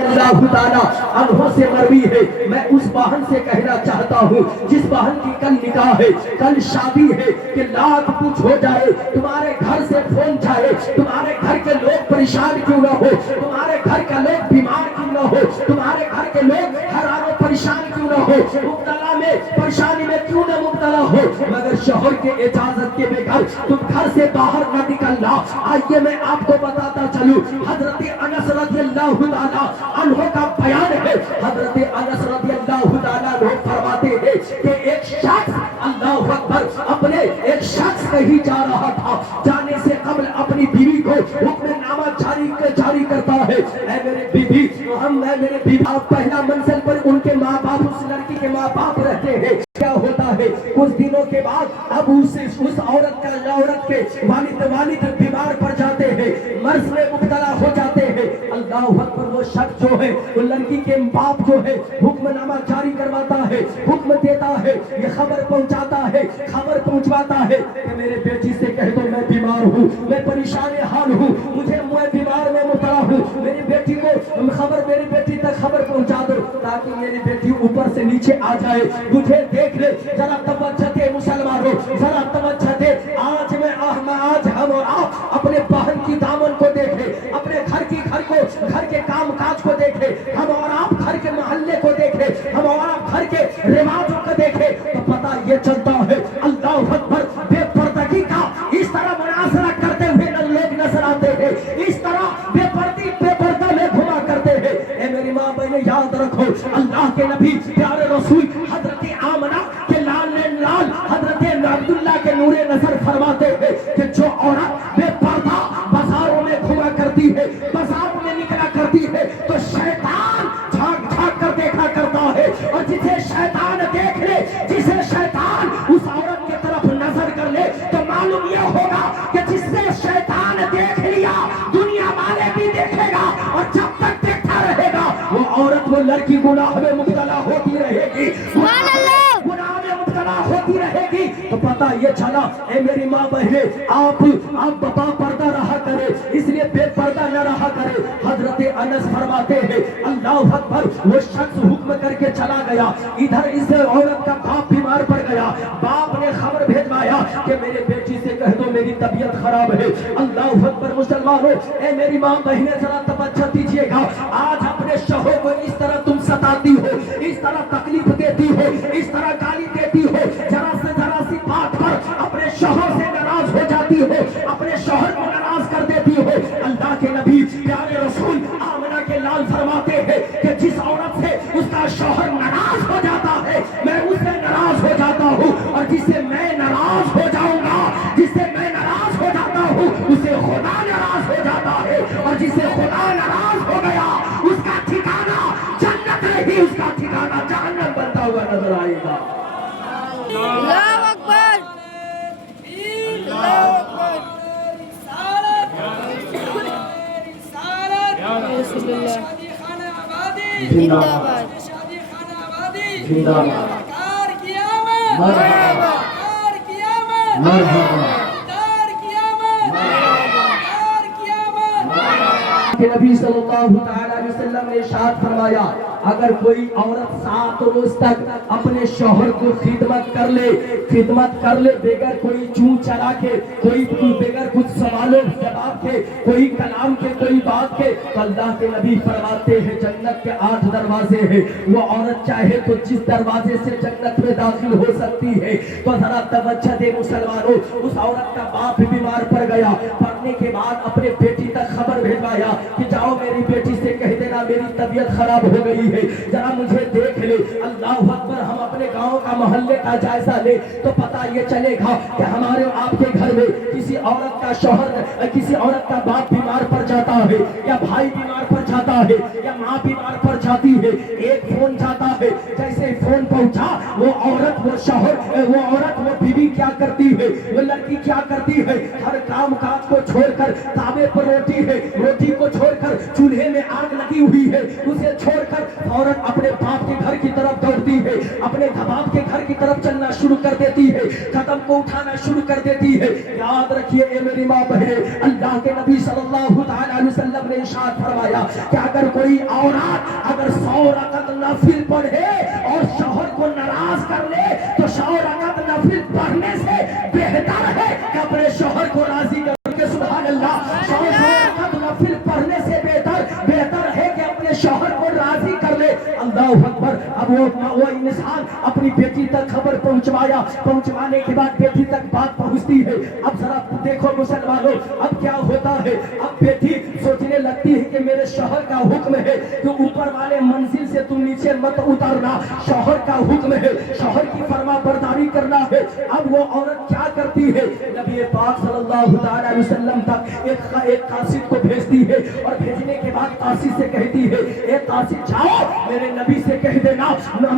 اللہ تعالیٰ عنہ سے مروی ہے. میں اس بہن سے کہنا چاہتا ہوں جس بہن کی کل نکاح ہے, کل شادی ہے, کہ لاکھ کچھ ہو جائے, تمہارے گھر سے فون جائے, تمہارے گھر کے لوگ پریشان کیوں نہ ہو, تمہارے گھر کا لوگ بیمار کیوں نہ ہو, تمہارے گھر کے لوگ حیران و پریشان کیوں نہ ہو, مبتلا میں پریشانی میں کیوں نہ مبتلا ہو, مگر شوہر کے اجازت کے بغیر تم گھر سے باہر نہ نکلنا. آئیے میں آپ کو بتاتا چلوں, حضرت انس رضی اللہ تعالیٰ عنہ کا بیان ہے. حضرت انس رضی اللہ تعالیٰ عنہ فرماتے ہیں کہ ایک شخص, اللہ اکبر, اپنے ایک شخص کہیں جا رہا تھا, جانے سے قبل اپنی بیوی کو حکم نامہ جاری کرتا ہے, اے میرے بیوی, اے میرے بیوی, پہلا منزل پر ان کے ماں باپ, اس لڑکی کے ماں باپ رہتے ہیں. کیا ہوتا ہے, کچھ دنوں کے بعد اب اس عورت کے والد بیمار پڑ جاتے ہیں, مرض میں مبتلا ہو جاتے ہیں. اللہ اکبر, وہ شخص جو ہے, وہ لڑکی کے باپ جو ہے, حکم نامہ جاری کرواتا ہے, حکم دیتا ہے, یہ خبر پہنچاتا ہے, خبر پہنچواتا ہے کہ میرے بیٹی سے کہہ دو میں بیمار ہوں, میں پریشان حال ہوں, میں بیمار میں مبتلا ہوں, میری بیٹی کو خبر, میری بیٹی تک خبر پہنچا دو تاکہ میری بیٹی اوپر سے نیچے آ جائے, مجھے دیکھ لے. ذرا توجہ دے مسلمانوں, ذرا توجہ دے. آج ہم اور آپ اپنے بہن کی دامن کو دیکھیں, اپنے گھر کے کام کاج کو دیکھیں, ہم اور آپ گھر کے محلے کو دیکھیں, ہم اور آپ گھر کے رواجوں کو دیکھیں, تو پتہ یہ چلتا ہے اللہ اکبر, بے پردگی کا اس طرح مناظرہ کرتے ہوئے لوگ نظر آتے ہیں, اس طرح بے پردہ میں گھما کرتے ہیں. اے میری ماں بہنیں, یاد رکھو, اللہ کے نبی پیارے رسول حضرت آمنہ کے لال حضرت عبداللہ کے نور نظر فرماتے ہیں کہ جو عورت بے پردہ بازاروں میں گھما کرتی ہے, بازار میں نکلا کرتی ہے, تو شیطان جھانک کر دیکھا کرتا ہے, اور جسے شیطان دیکھ لے, جسے شیطان اس عورت کی طرف نظر کر لے, تو معلوم یہ ہوگا کہ جس سے شیطان دیکھ لیا دنیا والے بھی دیکھے گا, اور جب تک دیکھتا رہے گا وہ عورت, وہ لڑکی گناہ میں مبتلا ہوتی رہے گی, گناہ میں مبتلا ہوتی رہے گی. تو پتہ یہ چلا, اے میری ماں بہنیں, آپ با پردہ رہا کرے, اس لیے بے پردہ نہ رہا کرے. حضرت انس فرماتے ہیں اللہ اکبر, وہ شخص حکم کر کے چلا گیا, ادھر اس عورت کا باپ بیمار پڑ گیا, باپ نے خبر بھیجوایا کہ میرے بیٹی سے کہہ دو میری طبیعت خراب ہے. اللہ اکبر مسلمانوں, اے میری ماں بہنیں ذرا توجہ دیجیے گا. آج اپنے شوہر کو اس طرح تم ستاتی ہو, اس طرح تکلیف دیتی ہو, اس طرح گالی دیتی ہو, ذرا سی بات پر اپنے شوہر سے ناراض ہو جاتی ہو, اپنے شوہر کو ناراض کر دیتی ہو. اللہ کے نبی پیارے رسول آمنہ کے لال فرماتے ہیں کہ جس عورت سے اس کا شوہر ناراض ہو جاتا ہے, میں اس سے ناراض ہو جاتا ہوں, اور جس سے میں ناراض ہو جاؤں گا, جس سے میں ناراض ہو جاتا ہوں, اسے خدا ناراض ہو جاتا ہے, اور جس سے خدا ناراض ہو گیا اس کا ٹھکانہ جنت نہیں, اس کا ٹھکانہ جہنم بنتا ہوا نظر آئے گا. اللہ اکبر, اللہ اکبر, رسول اللہ زندہ باد, زندہ باد, مرحبا, مرحبا. کہ نبی صلی اللہ تعالی علیہ وسلم نے ارشاد فرمایا, اگر کوئی عورت 7 روز تک اپنے شوہر کو خدمت کر لے بغیر کوئی چون چلا کے, کوئی بغیر کچھ سوالوں جواب کے, کوئی کلام کے, کوئی بات کے, تو اللہ کے نبی فرماتے ہیں جنت کے 8 دروازے ہیں, وہ عورت چاہے تو جس دروازے سے جنت میں داخل ہو سکتی ہے. تو ذرا توجہ دے مسلمانوں, اس عورت کا باپ بیمار پڑ گیا, پڑنے کے بعد اپنے بیٹی تک خبر بھیجوایا کہ جاؤ میری بیٹی سے کہہ دینا میری طبیعت خراب ہو گئی ہے, ذرا مجھے دیکھ لے. اللہ اکبر, ہم اپنے گاؤں کا محلے کا جائزہ لے تو پتہ یہ چلے گا کہ ہمارے آپ کے گھر میں کسی عورت کا شوہر, کسی عورت کا باپ بیمار پڑ جاتا ہے, یا بھائی بیمار پڑ جاتا ہے, یا ماں بیمار پڑ جاتی ہے, ایک فون جاتا ہے, جیسے فون پہنچا وہ عورت, وہ شوہر, وہ عورت, وہ بیوی کیا کرتی ہے, وہ لڑکی کیا کرتی ہے, ہر کام کاج کو چھوڑ کر, تابے پر روٹی ہے, روٹی کو چھوڑ کر, چولہے میں آگ لگی ہوئی ہے, اسے چھوڑ کر عورت اپنے باپ کے گھر کی طرف دوڑتی ہے, اپنے باپ کے گھر کی طرف چلنا شروع کر دیتی ہے, قدم کو اٹھانا شروع کر دیتی ہے. یاد رکھیے اے میری ماں بہنیں, اللہ کے نبی صلی सल्लल्लाहु ताला अलैहि वसल्लम ने इरशाद फरमाया कि अगर कोई औरत अगर 100 रकात नफिल पढ़े और शौहर को नाराज कर ले तो 100 रकात नफिल पढ़ने से बेहतर है कि अपने शौहर को राजी करके सुभान अल्लाह 100 रकात नफिल पढ़ने से बेहतर है कि अपने शौहर को राजी कर ले। अल्लाहु अकबर। अब वो इंसान अपनी बेटी तक खबर पहुंचवाने के बाद बेटी तक बात पहुंचती है। अब जरा देखो मुसलमानों, अब क्या होता है, अब बेटी सोचने लगती है कि मेरे शौहर का हुक्म है कि ऊपर वाले मंजिल से तुम नीचे मत उतरना, शौहर का हुक्म है, शौहर की फरमा बरदारी करना है। अब वो औरत क्या करती है, नबी पाक सल्लल्लाहु अलैहि वसल्लम तक एक कासिद को भेजती है और भेजने के बाद कासिद से कहती है, ए कासिद जाओ मेरे नबी से कह देना,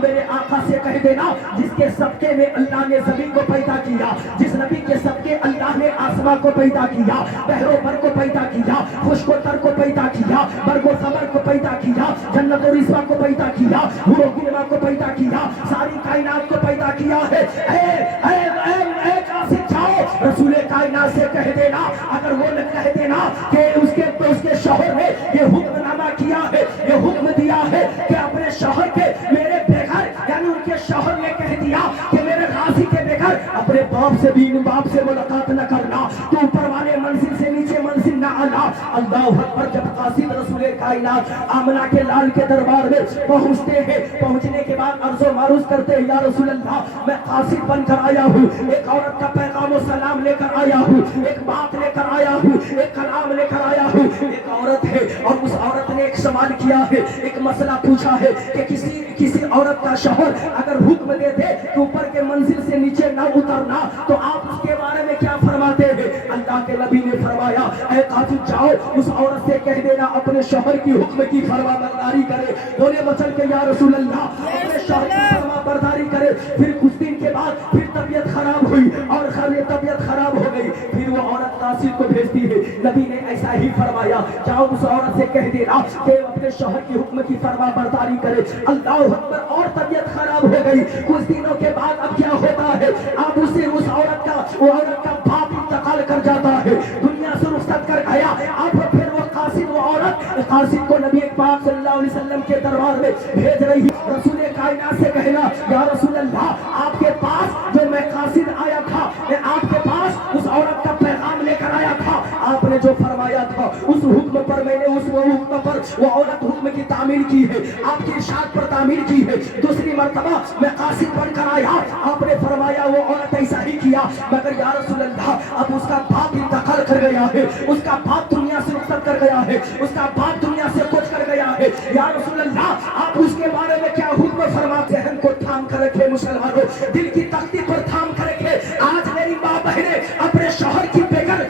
मेरे आका से कह देना, जिसके सबके में अल्लाह ने जमीन को पैदा किया, जिस नबी के सबके अल्लाह ने आसमां को पैदा किया, बहरो भर को पैदा किया, खुशको तर को पैदा किया, बरगो समर को पैदा किया, जन्नत और रिस्वा को पैदा किया, हुरो गिरमा को पैदा किया, सारी कायनात को पैदा किया है। ए कासिद जाओ रसूल कायनात से कह देना, अगर वो न कह देना कि उसके शौहर ने ये हुक्मनामा किया है, ये हुक्म दिया है कि अपने शौहर के मेरे बेघर, यानी उनके शौहर ने कह दिया कि मेरे गाजी के बेघर अपने बाप से भी बाप से मुलाकात न करना, तो ऊपर वाले मंजिल से नीचे मंजिल न आना। अल्लाह अकबर। जब कासिद रसूल कायनात आमना के लाल के दरबार में पहुंचते हैं, पहुंचने के बाद अर्ज़ो मारूज करते हैं, या रसूल अल्लाह मैं कासिद बनकर आया हूँ, एक औरत का पैगाम और सलाम लेकर आया हूँ, एक बात लेकर आया हूँ, एक कलाम लेकर आया हूँ। एक औरत है और उस औरत ने एक सवाल किया है, एक मसला पूछा है कि किसी औरत का शौहर अगर हुक्म दे दे कि ऊपर के मंजिल से नीचे न उतरना, तो आप उसके बारे में क्या फरमाते हैं? अल्लाह के नबी ने फरमाया, ऐ कासिद जाओ उस औरत से कह देना अपने शौहर की हुक्म की फरमा बरदारी करे। बोले मचल के या रसूल अल्लाह, अपने शौहर की फरमा बरदारी करे। फिर कुछ दिन के बाद फिर तबीयत खराब हुई और तबीयत खराब हो गई, फिर वो औरत कासिद को भेजती है। नबी ने ऐसा ही फरमाया, जाओ उस औरत से कह देना कि अपने शौहर की हुक्म की फरमा बरदारी करे। अल्लाह अकबर। और तबीयत खराब हो गई। कुछ दिनों के बाद अब क्या होता है, अब उस औरत का बाप इंतकाल कर जाता है, दुनिया से रुखसत कर गया। अब फिर वो कासिद को नबी पाक सल्लल्लाहु अलैहि वसल्लम के दरबार में भेज रही है। रसूल कायनात से कहना, या रसूल अल्लाह, आपके पास जो मैं कासिद आया था, मैं आपके पास उस औरत का पैगाम लेकर आया था, आपने जो फरमाया था उस हुक्म पर मैंने उस हुक्म पर वो औरत हुक्म की तामील की है, आपकी इरशाद पर तामील की है। दूसरी मर्तबा मैं कासिद बनकर आया, आपने फरमाया वो औरत ऐसा ही किया, मगर या रसूल अल्लाह अब उसका बाप इंतकाल कर गया है, उसका बाप दुनिया से रुखसत कर गया है, उसका बाप दुनिया से कुछ कर गया है। या रसूल अल्लाह आप उसके बारे में क्या हुक्म फरमाते हैं? को थाम कर रखे मुसलमानों, दिल की तख्ती पर थाम कर रखे। आज मेरी माँ बहने अपने शौहर की बेगर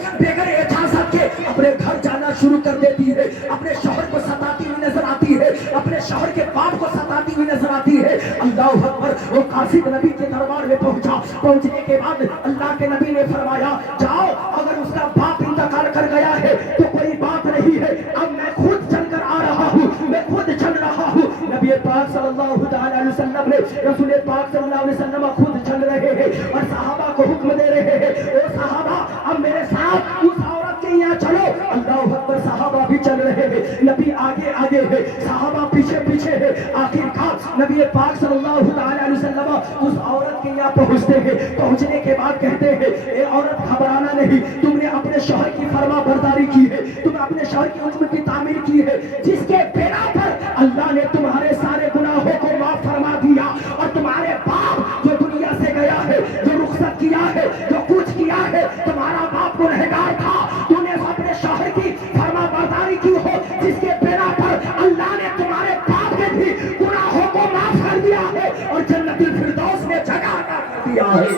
इजाजत के अपने घर जाना शुरू कर देती है, अपने शौहर को सताती हुई नजर आती है, अपने शौहर के बाप को सताती हुई नजर आती है। अल्लाह अकबर। वो कासिद नबी के दरबार में पहुंचा, पहुंचने के बाद अल्लाह के नबी ने फरमाया, जाओ अगर उसका बाप इंतकाल कर गया है तो कोई बात नहीं है, अब मैं खुद चलकर आ रहा हूँ, मैं खुद चल रहा हूँ। नबी पाक सल्लल्लाहु अलैहि वसल्लम ने, रसूल पाक सल्लल्लाहु अलैहि वसल्लम खुद चल रहे हैं और सहाबा को हुक्म दे रहे हैं, ओ सहाबा अब मेरे साथ उस औरत के यहाँ चलो। अल्लाह अकबर। सहाबा भी चल रहे हैं, नबी आगे आगे है, सहाबा पीछे पीछे है। आखिरकार नबी पाक सल्लल्लाहु अलैहि वसल्लम उस औरत के यहाँ पहुँचते हैं। पहुँचने के बाद कहते हैं, ए औरत घबराना नहीं, तुमने अपने शौहर की फरमा बरदारी की है, तुम अपने शौहर की हुक्म की तामील की है, जिसके बिना पर अल्लाह ने तुम्हारे सारे गुनाहों को माफ फरमा दिया और तुम्हारे बाप जो दुनिया से गया है, जो रुखसत किया है, जो कुछ किया है, तुम्हारा बाप गुनहगार था, तूने अपने शौहर की फरमा बरदारी की हो, जिसके बिना पर अल्लाह ने तुम्हारे बाप के भी गुनाहों को माफ कर दिया है और जन्नतुल फिरदौस में जगह अता कर दिया है,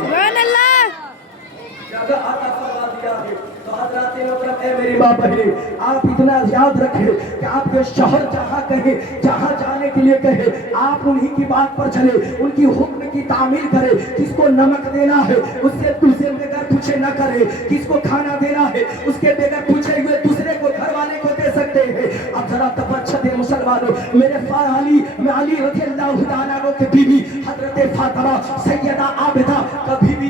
जगह अता फरमा दिया है। तो हज़रात मोहतरम, ऐ मेरी माँ बहने, आप इतना याद रखें कि आपके शौहर जहाँ कहे, जहाँ जाने के लिए कहे, आप उन्हीं की बात पर चले, उनकी हुक्म की तामील करे। किसको नमक देना है उससे बगैर पूछे न करे, किसको खाना देना है उसके बगैर पूछे हुए दूसरे को घर वाले को दे सकते हैं। अब जरा तवज्जो दे मुसलमानों, मेरे अली रज़ी अल्लाह तआला अन्हु की बीवी हजरत फातिमा सैयदा आबिदा कभी भी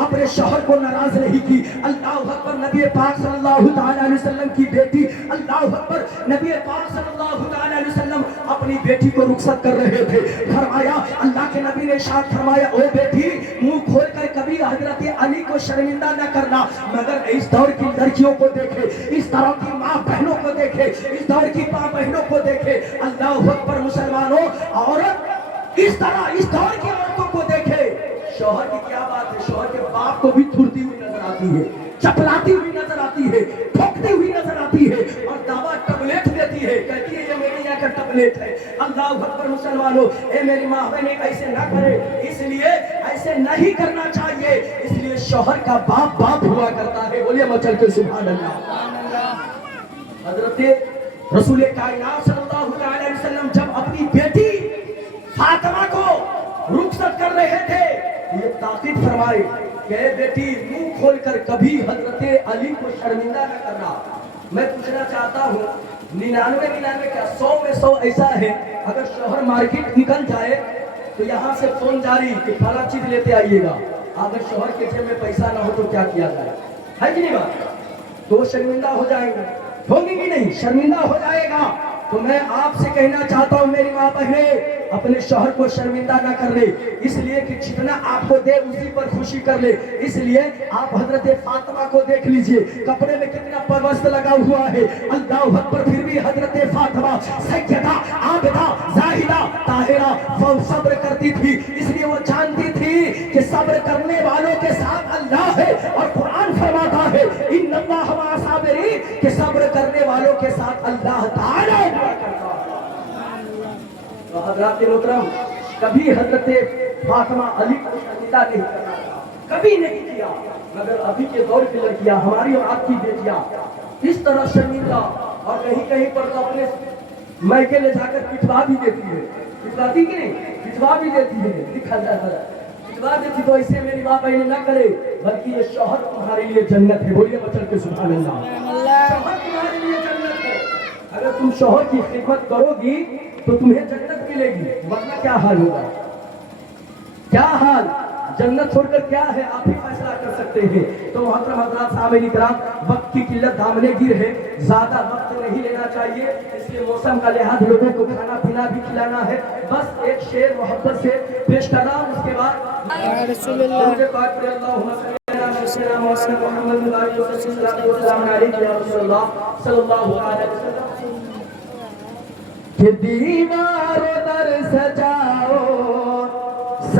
अपने शौहर को नाराज नहीं की। अल्लाह अकबर, नबी पाक सल्लल्लाहु अलैहि वसल्लम की बेटी, अल्लाह अकबर, नबी पाक सल्लल्लाहु अलैहि वसल्लम अपनी बेटी को रुखसत कर रहे थे। फरमाया, अल्लाह के नबी ने इरशाद फरमाया, ओ बेटी मुंह खोल कर कभी हजरत अली को शर्मिंदा न करना। मगर इस दौर की लड़कियों को देखे, इस तरह की माँ बहनों को देखे, इस दौर की माँ बहनों को देखे। अल्लाह अकबर मुसलमानों, औरत इस दौर की औरतों को देखे। शौहर की क्या बात है, शौहर के बाप को भी थुरती हुई नजर आती है, चपलाती हुई नजर आती है, ठोकती हुई नजर आती है और दावा टबलेट देती है, कहती है ये मेरे यहाँ का टबलेट है। अल्लाह अकबर मुसलमानों, ए मेरी माँ बहने ऐसे ना करे, इसलिए ऐसे नहीं करना चाहिए। इसलिए शौहर का बाप हुआ करता है। बोलिए मचल के सुभान अल्लाह। हजरत रसूल कायनात सल्लल्लाहु अलैहि वसल्लम जब अपनी बेटी फातिमा को रुखसत कर रहे थे, ये ताकीद फरमाए कि बेटी मुंह खोलकर कभी हजरत अली को शर्मिंदा न करना। मैं पूछना चाहता हूँ, 99 क्या 100 में 100 ऐसा है, अगर शौहर मार्केट निकल जाए तो यहाँ से फोन जारी कि फला चीज लेते आइएगा। अगर शौहर के जेब में पैसा ना हो तो क्या किया जाए, है कि नहीं बात? तो शर्मिंदा हो जाएंगे, होंगे कि नहीं, शर्मिंदा हो जाएगा। तो मैं आपसे कहना चाहता हूँ मेरी माँ बहने, अपने शौहर को शर्मिंदा ना कर ले, इसलिए कि जितना आपको दे उसी पर खुशी कर ले। इसलिए आप हजरत फातिमा को देख लीजिए, कपड़े में कितना परवस्त लगा हुआ है। अल्लाह अकबर, फिर भी हजरत फातिमा सैयदा आबिदा जाहिदा ताहिरा वो सब्र करती थी। इसलिए वो जानती थी कि सब्र करने वालों के साथ अल्लाह है, और कुरान फरमाता है इन्नल्लाह मअस साबिरीन, कि सब्र करने वालों के साथ अल्लाह ताला हुआ करता है। तो हजरत मोहतरम, कभी हजरत फातिमा अली को शर्मिंदा नहीं करना, कभी नहीं किया। मगर अभी के दौर की लड़कियां, हमारी और आपकी बेटियां इस तरह शर्मिंदा, और कहीं कहीं पर तो अपने मैके ले जाकर पिटवा भी देती है, पिटवाती कि नहीं, पिटवा भी देती है, दिखा जाता पिटवा देती। तो ऐसे मेरी माँ बहने ना करे, बल्कि ये शौहर तुम्हारे लिए जन्नत है। बोलिए बचल के सुभान अल्लाह। शौहर तुम्हारे लिए जन्नत है। अगर तुम शौहर की खिदमत करोगी तो तुम्हें जन्नत मिलेगी, वरना क्या हाल होगा, क्या हाल, जन्नत छोड़कर क्या है, आप ही फैसला कर सकते हैं। तो मोहतरम हज़रात सामईन किराम, वक्त की किल्लत दामने गिर है, ज्यादा वक्त नहीं लेना चाहिए, इसलिए मौसम का लिहाज लोगों को खाना पीना भी खिलाना है। बस एक शेर मोहब्बत से पेश कर रहा हूँ, उसके बाद कि दीवार दर सजाओ